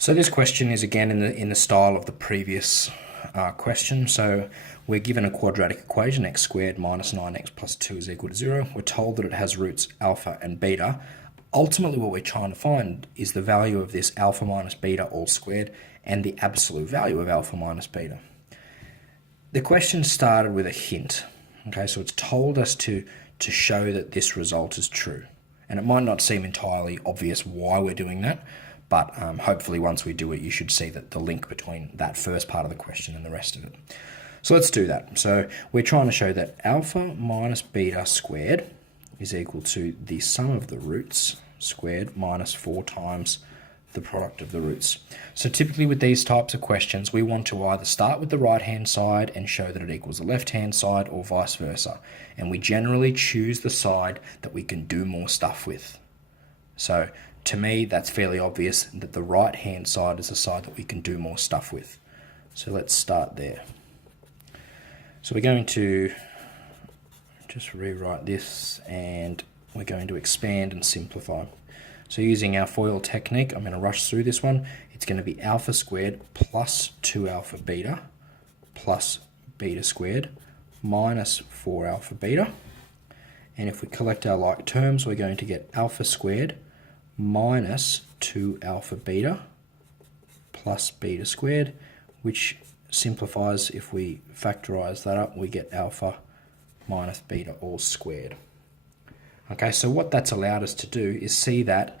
So this question is again in the style of the previous question. So we're given a quadratic equation, x squared minus 9x plus 2 is equal to 0. We're told that it has roots alpha and beta. Ultimately what we're trying to find is the value of this alpha minus beta all squared and the absolute value of alpha minus beta. The question started with a hint. Okay, so it's told us to show that this result is true. And it might not seem entirely obvious why we're doing that, but hopefully once we do it, you should see that the link between that first part of the question and the rest of it. So let's do that. So we're trying to show that alpha minus beta squared is equal to the sum of the roots squared minus 4 times the product of the roots. So typically with these types of questions, we want to either start with the right-hand side and show that it equals the left-hand side or vice versa. And we generally choose the side that we can do more stuff with. So to me, that's fairly obvious that the right-hand side is the side that we can do more stuff with. So let's start there. So we're going to just rewrite this and we're going to expand and simplify. So using our FOIL technique, I'm going to rush through this one. It's going to be alpha squared plus 2 alpha beta plus beta squared minus 4 alpha beta. And if we collect our like terms, we're going to get alpha squared minus 2 alpha beta plus beta squared, which simplifies. If we factorize that up, we get alpha minus beta all squared. Okay, so what that's allowed us to do is see that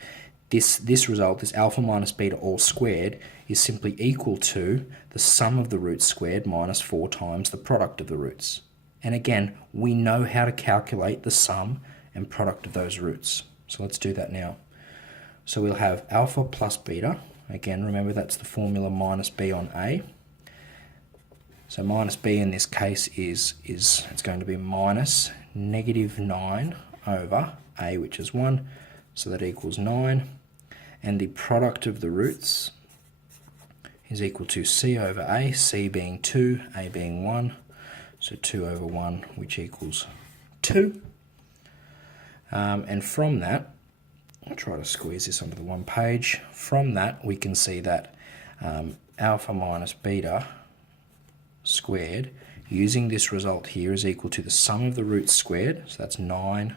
this result, this alpha minus beta all squared, is simply equal to the sum of the roots squared minus 4 times the product of the roots. And again, we know how to calculate the sum and product of those roots. So let's do that now. So we'll have alpha plus beta. Again, remember that's the formula minus b on a. So minus b in this case is it's going to be minus negative 9 over a, which is 1, so that equals 9. And the product of the roots is equal to c over a, c being 2, a being 1, so 2 over 1, which equals 2. And from that, I'll try to squeeze this onto the one page. From that, we can see that alpha minus beta squared, using this result here, is equal to the sum of the roots squared, so that's 9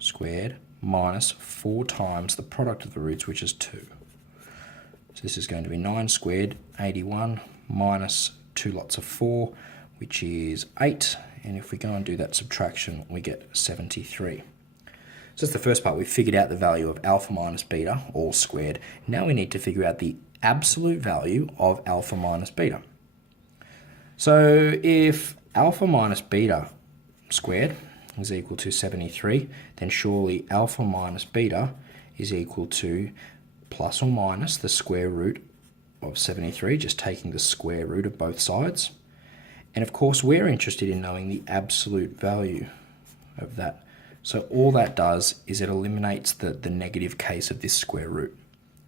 squared, minus 4 times the product of the roots, which is 2. So this is going to be 9 squared, 81, minus 2 lots of 4, which is 8. And if we go and do that subtraction, we get 73. So that's the first part. We've figured out the value of alpha minus beta, all squared. Now we need to figure out the absolute value of alpha minus beta. So if alpha minus beta squared is equal to 73, then surely alpha minus beta is equal to plus or minus the square root of 73, just taking the square root of both sides. And of course, we're interested in knowing the absolute value of that. So all that does is it eliminates the negative case of this square root.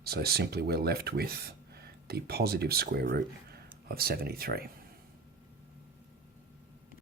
So simply we're left with the positive square root of 73.